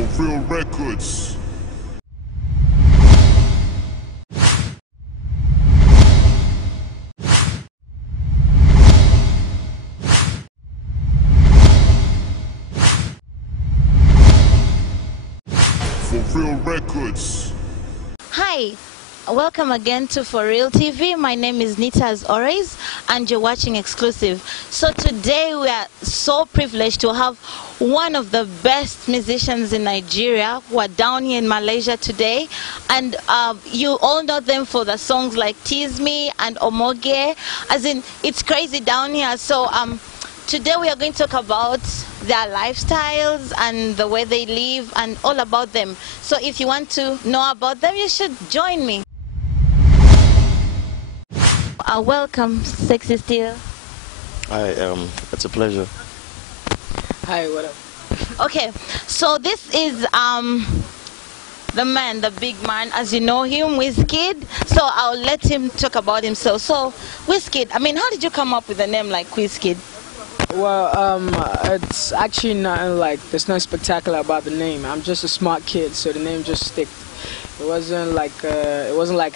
For real records. For real records. Hi, welcome again to For Real TV. My name is Nita as always, and you're watching Exclusive. So today we are so privileged to have one of the best musicians in Nigeria who are down here in Malaysia today, and you all know them for the songs like Tease Me and Omoge, as in it's crazy down here. So today we are going to talk about their lifestyles and the way they live and all about them. So if you want to know about them, you should join me. Welcome, Sexy Steel. Hi, it's a pleasure. Hi, what up? Okay, so this is the man, the big man, as you know him, Wizkid. So I'll let him talk about himself. So Wizkid, I mean, how did you come up with a name like Wizkid? Well, it's actually not like, there's nothing spectacular about the name. I'm just a smart kid, so the name just stick. It wasn't like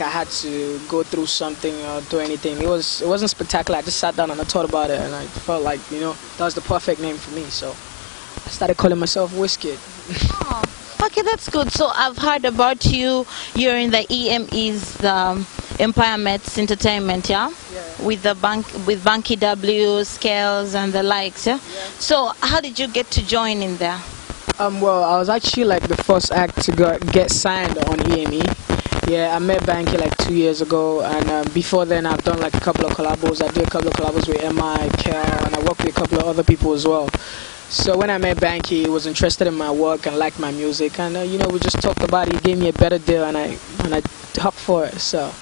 I had to go through something or do anything. It wasn't spectacular. I just sat down and I thought about it, and I felt like, you know, that was the perfect name for me. So I started calling myself Wizkid. Oh, okay, that's good. So I've heard about you. You're in the EME's Empire Mets Entertainment, yeah? Yeah. With Banky Scales and the likes, yeah? So how did you get to join in there? Well, I was actually like the first act to get signed on EME. Yeah, I met Banky like 2 years ago, and before then I've done like a couple of collabos. I did a couple of collabos with MI, Kel, and I worked with a couple of other people as well. So when I met Banky, he was interested in my work and liked my music, and you know, we just talked about it. He gave me a better deal, and I hopped for it. So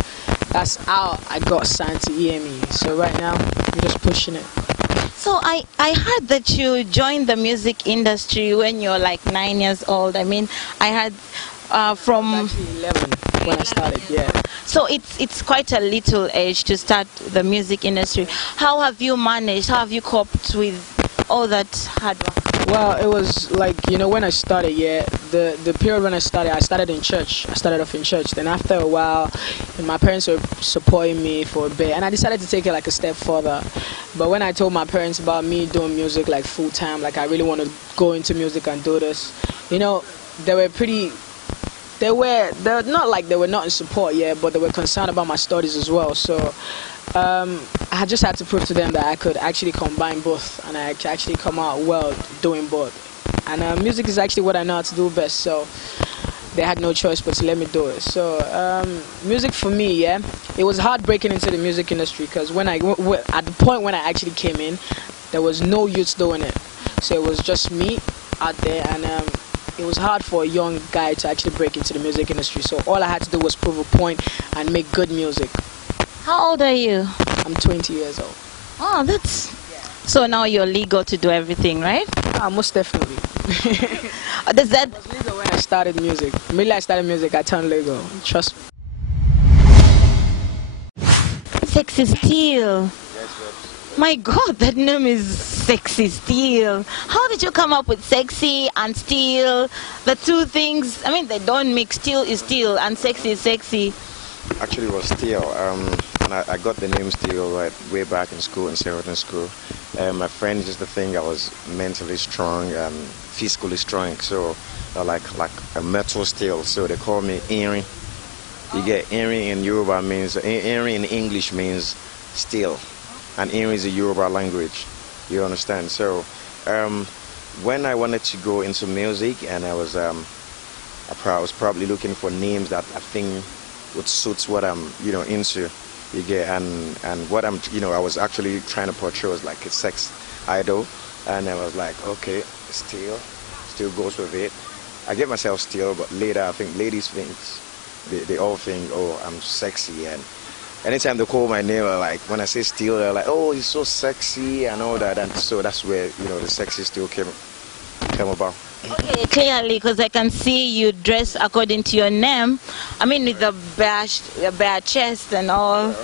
that's how I got signed to EME. So right now, I'm just pushing it. So I heard that you joined the music industry when you're like 9 years old. I mean, I heard from... I was actually 11 when I started, yeah. So it's quite a little age to start the music industry. How have you managed? How have you coped with all that hard work? Well, it was like, you know, when I started, yeah, the period when I started in church. I started off in church. Then after a while, and my parents were supporting me for a bit, and I decided to take it like a step further. But when I told my parents about me doing music like full time, like I really want to go into music and do this, you know, they were not like they were not in support, yeah, but they were concerned about my studies as well. So I just had to prove to them that I could actually combine both, and I could actually come out well doing both. And music is actually what I know how to do best, so they had no choice but to let me do it. So music for me, yeah, it was hard breaking into the music industry, because at the point when I actually came in, there was no youths doing it. So it was just me out there, and it was hard for a young guy to actually break into the music industry. So all I had to do was prove a point and make good music. How old are you? I'm 20 years old. Oh, that's... So now you're legal to do everything, right? Most definitely. Does that... I was legal when I started music. Immediately I started music, I turned legal. Trust me. Sexy Steel. My God, that name is Sexy Steel. How did you come up with sexy and steel? The two things, I mean, they don't mix. Steel is steel and sexy is sexy. Actually, it was Steel, and I got the name Steel right way back in school, in Sheraton School. My friend used to think I was mentally strong and physically strong, so like a metal steel. So they call me Earring. You get Earring in Yoruba means, Earring in English means steel, and Earring is a Yoruba language. You understand? So when I wanted to go into music, and I was probably looking for names that I think would suit what I'm, you know, into. You get, and what I'm, you know, I was actually trying to portray was like a sex idol, and I was like, okay, Steel goes with it. I get myself Steel, but later I think ladies think, they all think, oh, I'm sexy, and anytime they call my name, like when I say Steel, they're like, oh, he's so sexy and all that, and so that's where, you know, the Sexy Steel came about. Okay, clearly, because I can see you dress according to your name. I mean, with the bare chest and all. Yeah.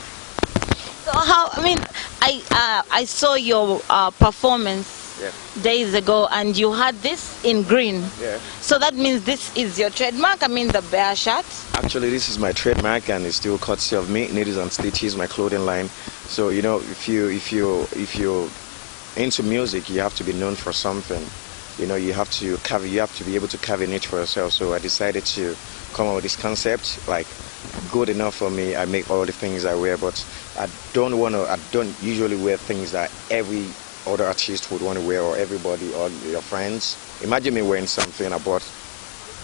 So how? I mean, I saw your performance days ago, and you had this in green. Yeah. So that means this is your trademark. I mean, the bear shirt. Actually, this is my trademark, and it's still courtesy of me. Needles and Stitches, my clothing line. So you know, if you're into music, you have to be known for something. You know, you have to be able to carve a niche for yourself. So I decided to come up with this concept, like good enough for me. I make all the things I wear, but I don't usually wear things that every other artist would want to wear, or everybody or your friends. Imagine me wearing something I bought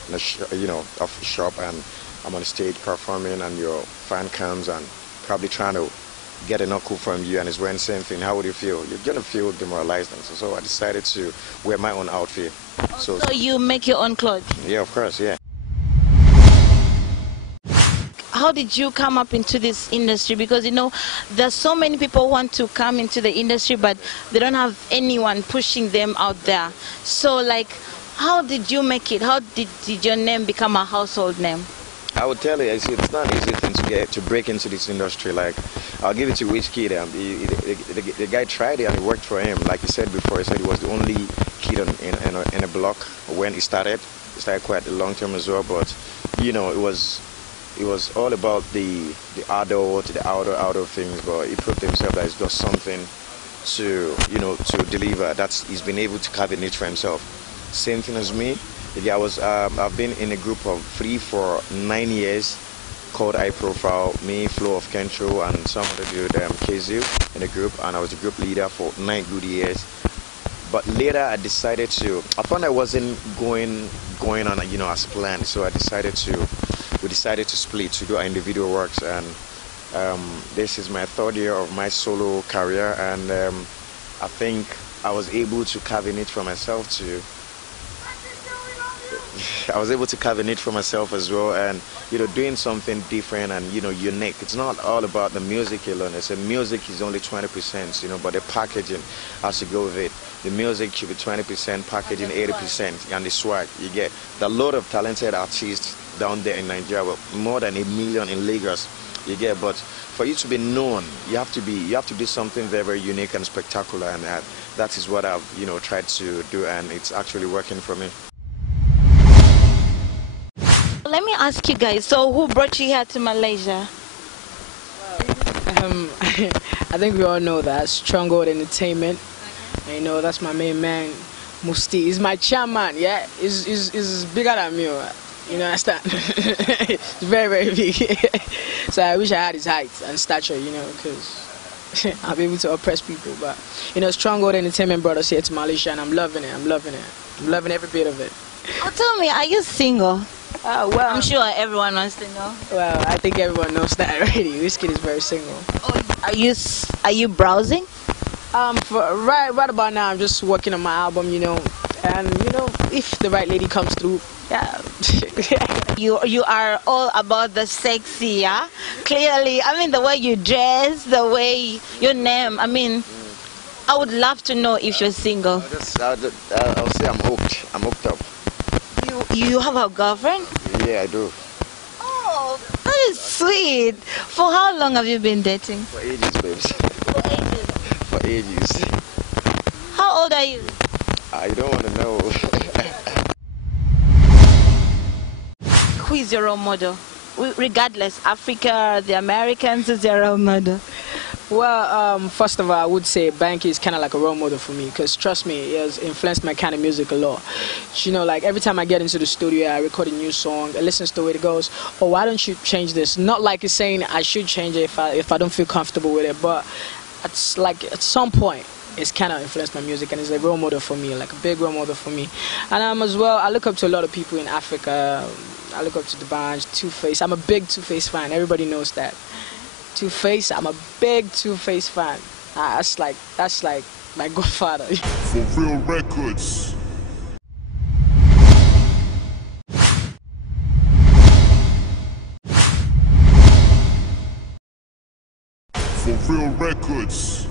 in a shop, and I'm on stage performing, and your fan comes and probably trying to get a knuckle from you and is wearing the same thing. How would you feel? You're gonna feel demoralized. And so I decided to wear my own outfit. So you make your own clothes? Yeah, of course, yeah. How did you come up into this industry? Because you know, there's so many people who want to come into the industry, but they don't have anyone pushing them out there. So like, how did you make it? How did your name become a household name? I would tell you, it's not an easy thing to break into this industry. Like, I'll give it to which kid. The guy tried it and it worked for him. Like he said before, he said he was the only kid in a block when he started. He started quite a long term as well, but you know, it was all about the outer things. But he proved himself that it's just something to deliver. He's been able to carve a niche for himself. Same thing as me. Yeah, I've been in a group of 3 for 9 years called High Profile, me, Flo of Kentro, and some other dude, KZU, in a group, and I was the group leader for 9 good years. But later I decided I found I wasn't going on, as planned, so we decided to split, to do our individual works, and this is my 3rd year of my solo career, and I think I was able to carve a niche for myself too. I was able to carve a niche for myself as well, and doing something different and unique. It's not all about the music alone. It's a music is only 20%, but the packaging has to go with it. The music should be 20%, packaging 80%, and the swag you get. The lot of talented artists down there in Nigeria, well, more than 1 million in Lagos, you get. But for you to be known, you have to do something very, very unique and spectacular, and that is what I've tried to do, and it's actually working for me. Let me ask you guys, so who brought you here to Malaysia? I think we all know that. Stronghold Entertainment. And, that's my main man, Musti. He's my chairman, yeah? He's bigger than me, you understand? It's very, very big. So I wish I had his height and stature, because I'm able to oppress people. But, Stronghold Entertainment brought us here to Malaysia, and I'm loving it. I'm loving every bit of it. Oh, tell me, are you single? Well, I'm sure everyone wants to know. Well, I think everyone knows that already. This kid is very single. Oh, are you browsing? Right about now, I'm just working on my album, and if the right lady comes through, yeah. You are all about the sexy, yeah? Clearly, I mean, the way you dress, the way your name, I mean, I would love to know if you're single. I'll say I'm hooked. I'm hooked up. You have a girlfriend? Yeah, I do. Oh, that is sweet. For how long have you been dating? For ages, babes. For ages. For ages. How old are you? I don't want to know. Who is your role model? Regardless, Africa, the Americans, is your role model? Well, first of all, I would say Banky is kind of like a role model for me, because trust me, he has influenced my kind of music a lot. Like every time I get into the studio, I record a new song, I listen to the way it goes. Oh, why don't you change this? Not like it's saying I should change it if I don't feel comfortable with it, but it's like at some point, it's kind of influenced my music, and it's a role model for me, like a big role model for me. And as well, I look up to a lot of people in Africa. I look up to the band, Two-Face. I'm a big Two-Face fan. Everybody knows that. Two-Face, I'm a big Two-Face fan. That's like my godfather. Fulfill Records. Fulfill Records.